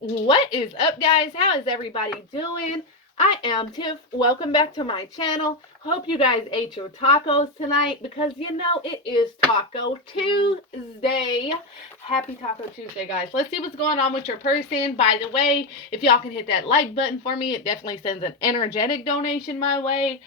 What is up, guys? How is everybody doing? I am Tiff. Welcome back to my channel. Hope you guys ate your tacos tonight because you know it is Taco Tuesday. Happy Taco Tuesday, guys. Let's see what's going on with your person. By the way, if y'all can hit that like button for me, it definitely sends an energetic donation my way.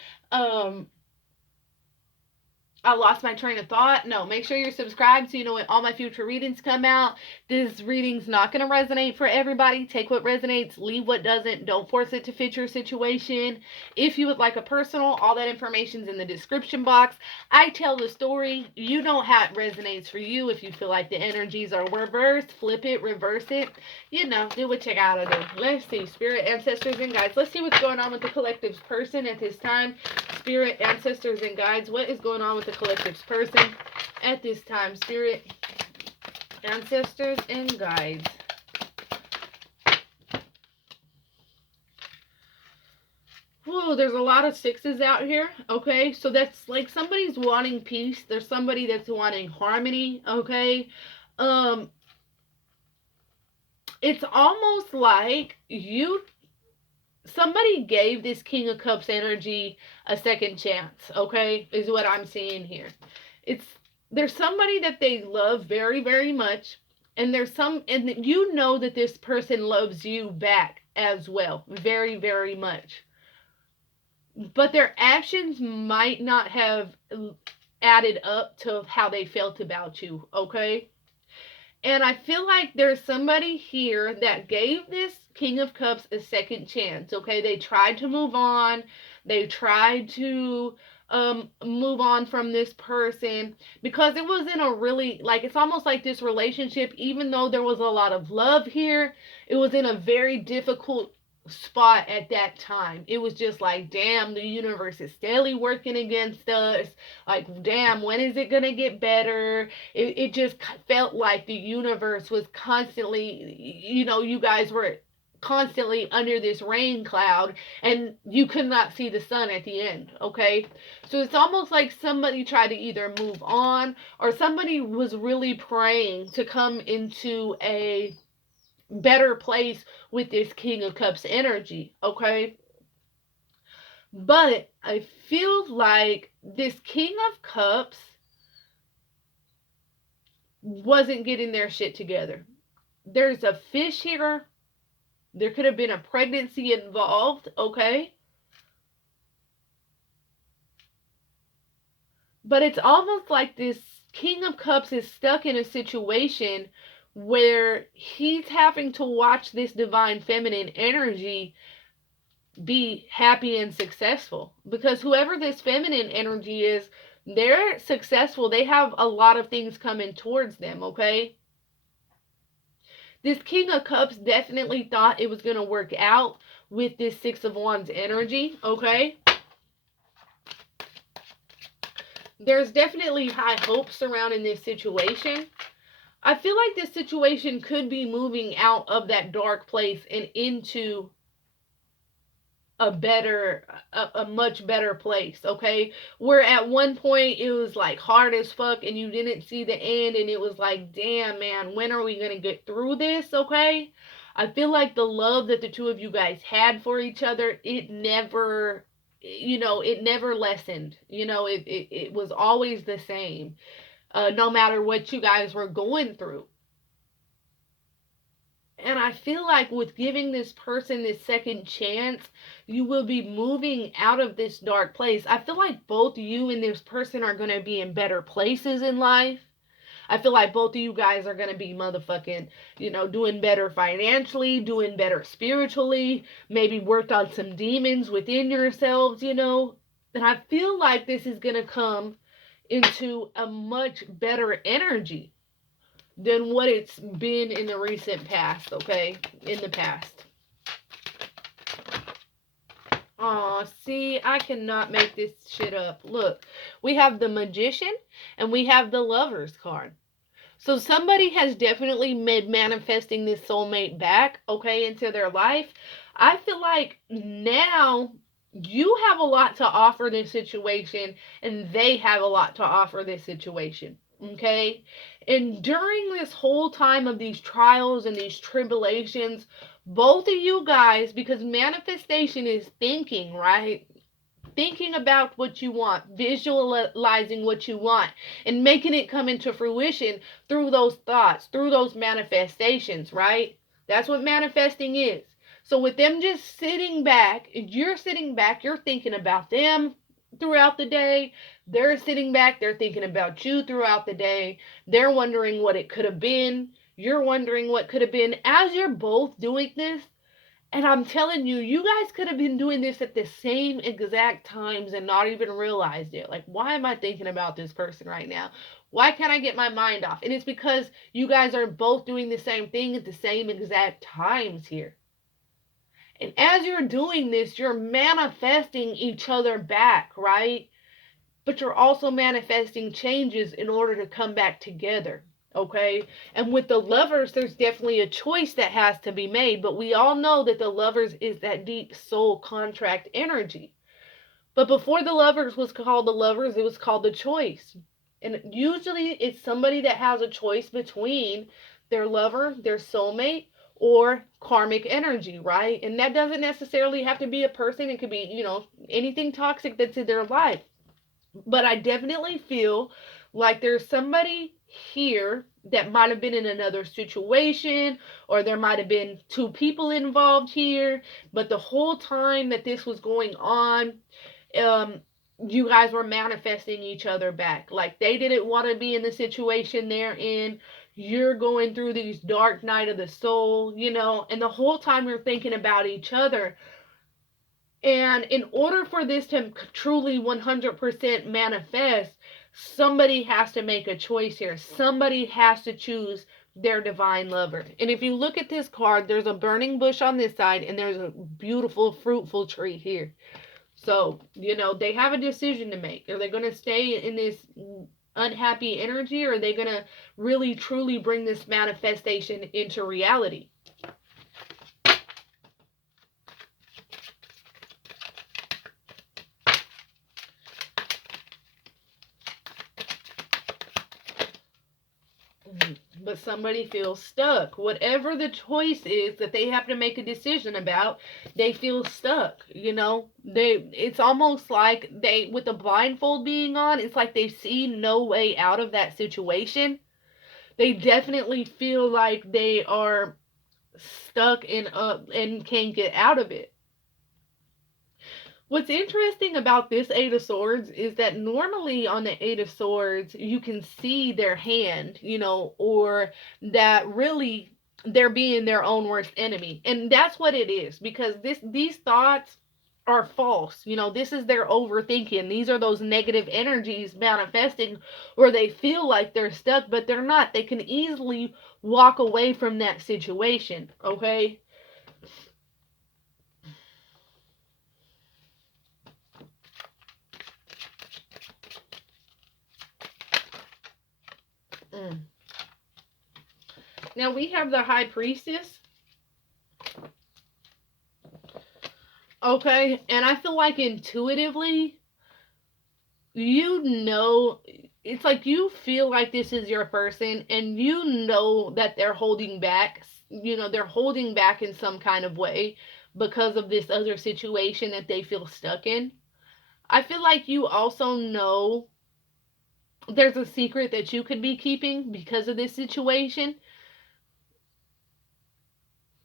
I lost my train of thought. No, make sure you're subscribed so you know when all my future readings come out. This reading's not going to resonate for everybody. Take what resonates, leave what doesn't. Don't force it to fit your situation. If you would like a personal, all that information's in the description box. I tell the story. You know how it resonates for you. If you feel like the energies are reversed, flip it, reverse it. You know, do what you gotta do. Let's see, spirit, ancestors, and guides. Let's see what's going on with the collective's person at this time. Spirit, ancestors, and guides. What is going on with the collective's person at this time? Spirit, ancestors, and guides. Whoa, there's a lot of sixes out here. Okay, so that's like somebody's wanting peace. There's somebody that's wanting harmony. Okay, it's almost like somebody gave this King of Cups energy a second chance, okay, is what I'm seeing here. There's somebody that they love very, very much, and you know that this person loves you back as well, very, very much. But their actions might not have added up to how they felt about you, okay? And I feel like there's somebody here that gave this King of Cups a second chance, okay? They tried to move on. They tried to move on from this person because it was in a really, like, it's almost like this relationship, even though there was a lot of love here, it was in a very difficult spot at that time. It was just like, damn, the universe is steadily working against us. Like, damn, when is it gonna get better? It just felt like the universe was constantly, you guys were constantly under this rain cloud and you could not see the sun at the end, okay? So it's almost like somebody tried to either move on or somebody was really praying to come into a better place with this King of Cups energy, okay? But I feel like this King of Cups wasn't getting their shit together. There's a fish here. There could have been a pregnancy involved, okay? But it's almost like this King of Cups is stuck in a situation where he's having to watch this divine feminine energy be happy and successful. Because whoever this feminine energy is, they're successful. They have a lot of things coming towards them, okay? This King of Cups definitely thought it was going to work out with this Six of Wands energy, okay? There's definitely high hopes surrounding this situation. I feel like this situation could be moving out of that dark place and into a much better place, okay? Where at one point it was like hard as fuck and you didn't see the end and it was like, damn, man, when are we gonna get through this, okay? I feel like the love that the two of you guys had for each other, it never lessened. It was always the same, no matter what you guys were going through. And I feel like with giving this person this second chance, you will be moving out of this dark place. I feel like both you and this person are going to be in better places in life. I feel like both of you guys are going to be motherfucking, doing better financially, doing better spiritually, maybe worked on some demons within yourselves, And I feel like this is going to come into a much better energy than what it's been in the recent past, okay? In the past. Aw, see, I cannot make this shit up. Look, we have the Magician and we have the Lover's card. So somebody has definitely made manifesting this soulmate back, okay, into their life. I feel like now you have a lot to offer this situation and they have a lot to offer this situation. Okay? And during this whole time of these trials and these tribulations, both of you guys, because manifestation is thinking, right? Thinking about what you want, visualizing what you want, and making it come into fruition through those thoughts, through those manifestations, right? That's what manifesting is. So with them just sitting back, you're sitting back, you're thinking about them throughout the day. They're sitting back, they're thinking about you throughout the day. They're wondering what it could have been. You're wondering what could have been. As you're both doing this, and I'm telling you, you guys could have been doing this at the same exact times and not even realized it. Like, why am I thinking about this person right now? Why can't I get my mind off? And it's because you guys are both doing the same thing at the same exact times here. And as you're doing this, you're manifesting each other back, right? But you're also manifesting changes in order to come back together. Okay? And with the lovers, there's definitely a choice that has to be made. But we all know that the lovers is that deep soul contract energy. But before the lovers was called the lovers, it was called the choice. And usually it's somebody that has a choice between their lover, their soulmate, or karmic energy, right? And that doesn't necessarily have to be a person. It could be, anything toxic that's in their life. But I definitely feel like there's somebody here that might have been in another situation, or there might have been two people involved here, but the whole time that this was going on, um you guys were manifesting each other back. Like, they didn't want to be in the situation they're in. You're going through these dark night of the soul, and the whole time you're thinking about each other. And in order for this to truly 100% manifest, somebody has to make a choice here. Somebody has to choose their divine lover. And if you look at this card, there's a burning bush on this side, and there's a beautiful, fruitful tree here. So, they have a decision to make. Are they going to stay in this unhappy energy, or are they going to really, truly bring this manifestation into reality? But somebody feels stuck. Whatever the choice is that they have to make a decision about, they feel stuck. It's almost like they, with the blindfold being on, it's like they see no way out of that situation. They definitely feel like they are stuck and can't get out of it. What's interesting about this Eight of Swords is that normally on the Eight of Swords, you can see their hand, or that really they're being their own worst enemy. And that's what it is, because these thoughts are false. This is their overthinking. These are those negative energies manifesting where they feel like they're stuck, but they're not. They can easily walk away from that situation, okay? Now we have the High Priestess. Okay, and I feel like intuitively, it's like you feel like this is your person, and that they're holding back. They're holding back in some kind of way because of this other situation that they feel stuck in. I feel like you also know there's a secret that you could be keeping because of this situation.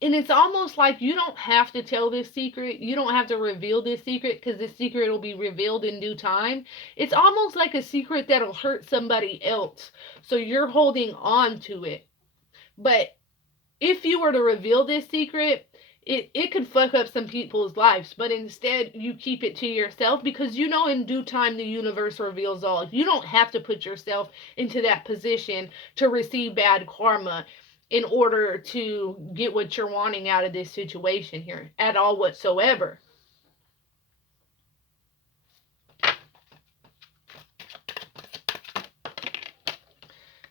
And it's almost like you don't have to tell this secret. You don't have to reveal this secret, because this secret will be revealed in due time. It's almost like a secret that'll hurt somebody else. So you're holding on to it. But if you were to reveal this secret, it could fuck up some people's lives. But instead, you keep it to yourself, because in due time the universe reveals all. You don't have to put yourself into that position to receive bad karma in order to get what you're wanting out of this situation here at all whatsoever.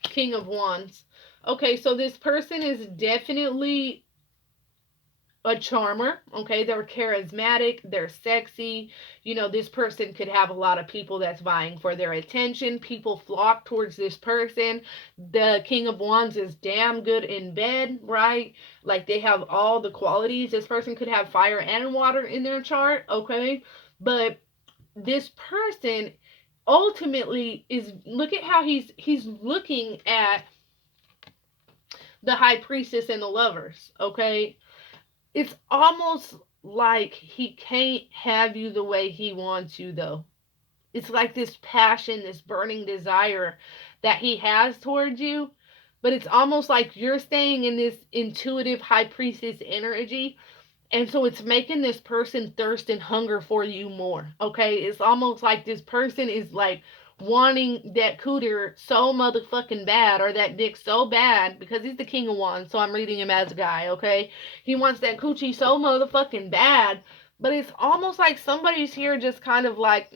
King of Wands. Okay, so this person is definitely a charmer, okay? They're charismatic, they're sexy. You know, this person could have a lot of people that's vying for their attention. People flock towards this person. The King of Wands is damn good in bed, right? Like they have all the qualities. This person could have fire and water in their chart, okay? But this person ultimately is, look at how he's looking at the High Priestess and the Lovers, okay? It's almost like he can't have you the way he wants you, though. It's like this passion, this burning desire that he has towards you, but it's almost like you're staying in this intuitive High Priestess energy, and so it's making this person thirst and hunger for you more, okay? It's almost like this person is like wanting that cooter so motherfucking bad, or that dick so bad, because he's the King of Wands, so I'm reading him as a guy, okay? He wants that coochie so motherfucking bad, but it's almost like somebody's here just kind of like,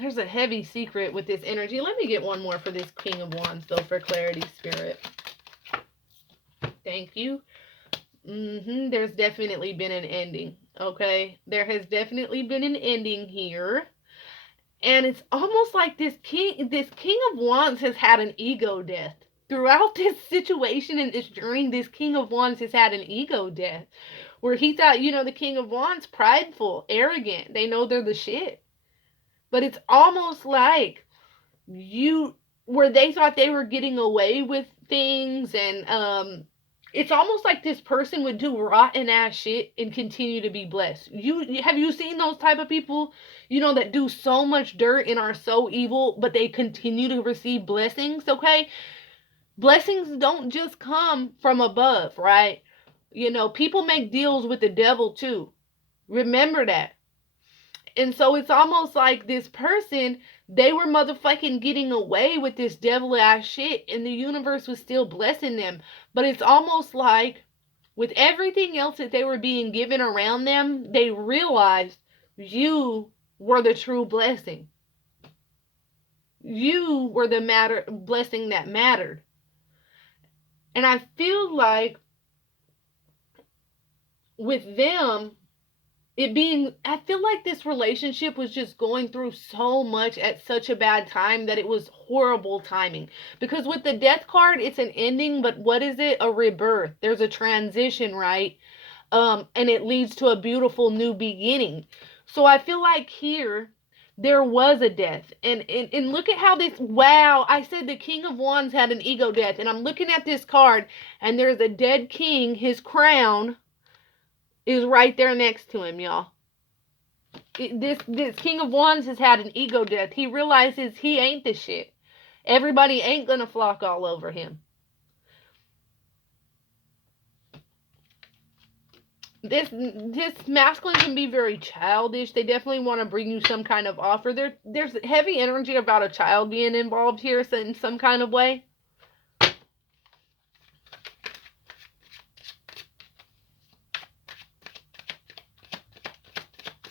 there's a heavy secret with this energy. Let me get one more for this King of Wands, though, for clarity, Spirit. Thank you. There's definitely been an ending, okay? There has definitely been an ending here. And it's almost like this King of Wands has had an ego death. Throughout this situation and this journey, this King of Wands has had an ego death. Where he thought, you know, the King of Wands, prideful, arrogant. They know they're the shit. But it's almost like where they thought they were getting away with things, and it's almost like this person would do rotten ass shit and continue to be blessed. Have you seen those type of people, you know, that do so much dirt and are so evil, but they continue to receive blessings, okay? Blessings don't just come from above, right? You know, people make deals with the devil too. Remember that. And so it's almost like this person, they were motherfucking getting away with this devil ass shit, and the universe was still blessing them. But it's almost like with everything else that they were being given around them, they realized you were the true blessing. You were the blessing that mattered. And I feel like with them, I feel like this relationship was just going through so much at such a bad time that it was horrible timing. Because with the death card, it's an ending, but what is it? A rebirth. There's a transition, right? And it leads to a beautiful new beginning. So I feel like here, there was a death. And look at how this, wow, I said the King of Wands had an ego death. And I'm looking at this card, and there's a dead king, his crown is right there next to him, y'all. This King of Wands has had an ego death. He realizes he ain't the shit. Everybody ain't gonna flock all over him. This masculine can be very childish. They definitely want to bring you some kind of offer. There's heavy energy about a child being involved here in some kind of way.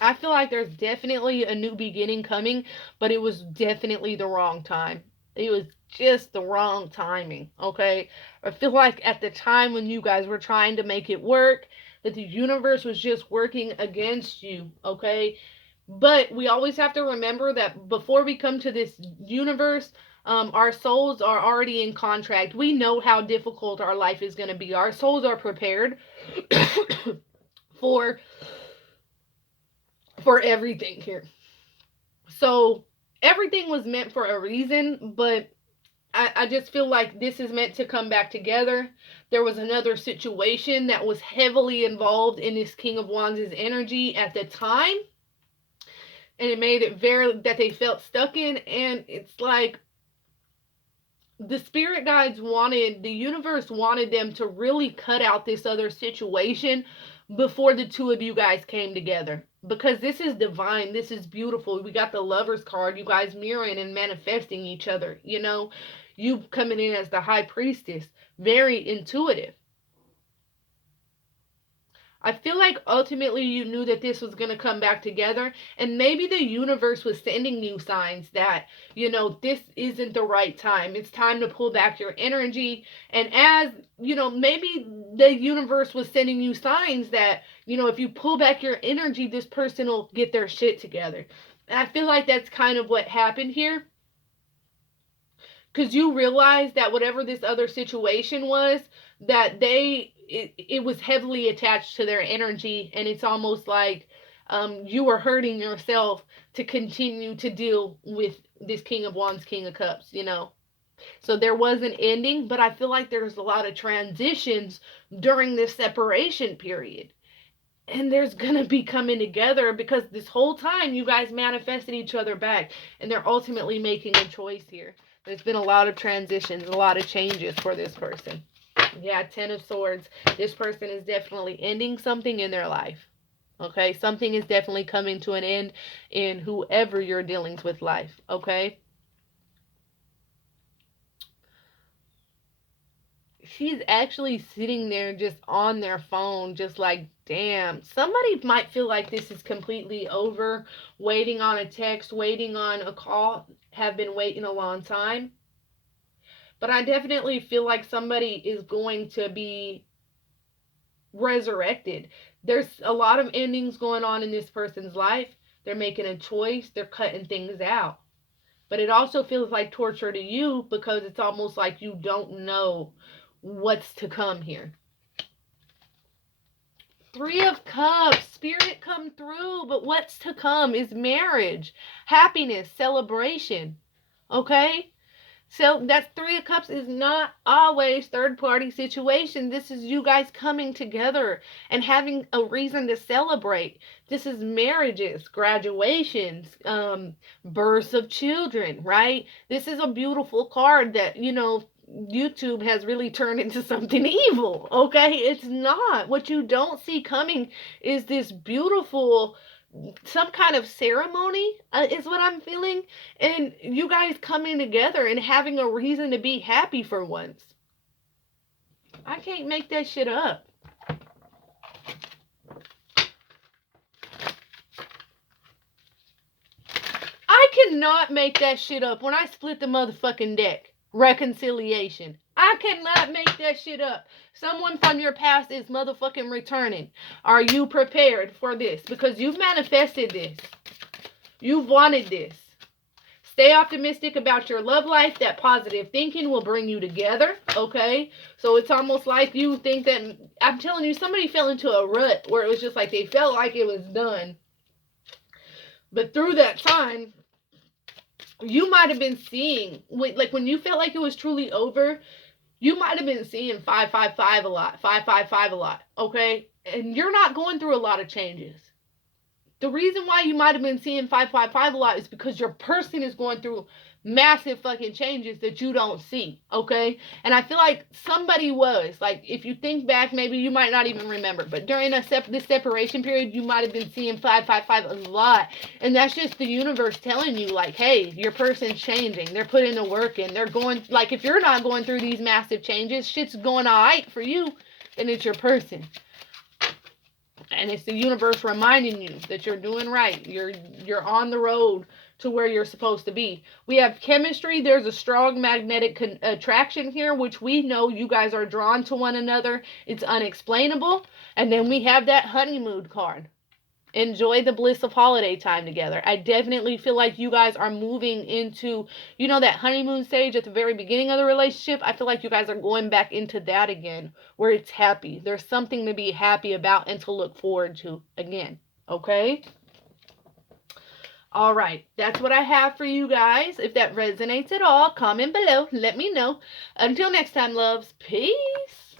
I feel like there's definitely a new beginning coming, but it was definitely the wrong time. It was just the wrong timing, okay? I feel like at the time when you guys were trying to make it work, that the universe was just working against you, okay? But we always have to remember that before we come to this universe, our souls are already in contract. We know how difficult our life is going to be. Our souls are prepared for everything here. So everything was meant for a reason, but I just feel like this is meant to come back together. There was another situation that was heavily involved in this King of Wands' energy at the time, and it made it very that they felt stuck in. And it's like the spirit guides the universe wanted them to really cut out this other situation before the two of you guys came together. Because this is divine. This is beautiful. We got the Lovers card. You guys mirroring and manifesting each other. You know, you coming in as the High Priestess. Very intuitive. I feel like ultimately you knew that this was going to come back together, and maybe the universe was sending you signs that, you know, this isn't the right time. It's time to pull back your energy. And as, you know, maybe the universe was sending you signs that, you know, if you pull back your energy, this person will get their shit together. And I feel like that's kind of what happened here. Because you realize that whatever this other situation was, that it was heavily attached to their energy, and it's almost like you were hurting yourself to continue to deal with this King of Wands, King of Cups, you know. So there was an ending, but I feel like there's a lot of transitions during this separation period. And there's gonna be coming together, because this whole time you guys manifested each other back, and they're ultimately making a choice here. There's been a lot of transitions, a lot of changes for this person. Yeah, 10 of Swords. This person is definitely ending something in their life. Okay, something is definitely coming to an end in whoever you're dealing with life. Okay. She's actually sitting there just on their phone, just like, damn. Somebody might feel like this is completely over, waiting on a text, waiting on a call, have been waiting a long time. But I definitely feel like somebody is going to be resurrected. There's a lot of endings going on in this person's life. They're making a choice, they're cutting things out. But it also feels like torture to you, because it's almost like you don't know what's to come here. 3 of Cups, Spirit come through, but what's to come is marriage, happiness, celebration. Okay? So that 3 of Cups is not always third-party situation. This is you guys coming together and having a reason to celebrate. This is marriages, graduations, births of children, right? This is a beautiful card that, you know, YouTube has really turned into something evil, okay? It's not. What you don't see coming is this beautiful, some kind of ceremony, is what I'm feeling, and you guys coming together and having a reason to be happy for once. I can't make that shit up. I cannot make that shit up. When I split the motherfucking deck, reconciliation, I cannot make that shit up. Someone from your past is motherfucking returning. Are you prepared for this? Because you've manifested this. You've wanted this. Stay optimistic about your love life. That positive thinking will bring you together, okay? So it's almost like you think that, I'm telling you, somebody fell into a rut where it was just like they felt like it was done. But through that time, you might have been seeing, like when you felt like it was truly over, you might have been seeing 555 a lot, 555 a lot, okay? And you're not going through a lot of changes. The reason why you might have been seeing 555 a lot is because your person is going through massive fucking changes that you don't see, okay? And I feel like somebody was, like, if you think back, maybe you might not even remember, but during this separation period, you might have been seeing 555 a lot. And that's just the universe telling you, like, hey, your person's changing. They're putting the work in. They're going, like, if you're not going through these massive changes, shit's going all right for you, then it's your person. And it's the universe reminding you that you're doing right. You're on the road to where you're supposed to be. We have chemistry. There's a strong magnetic attraction here, which we know you guys are drawn to one another. It's unexplainable. And then we have that honeymoon card. Enjoy the bliss of holiday time together. I definitely feel like you guys are moving into, you know, that honeymoon stage at the very beginning of the relationship. I feel like you guys are going back into that again, where it's happy. There's something to be happy about and to look forward to again. Okay? All right. That's what I have for you guys. If that resonates at all, comment below. Let me know. Until next time, loves. Peace.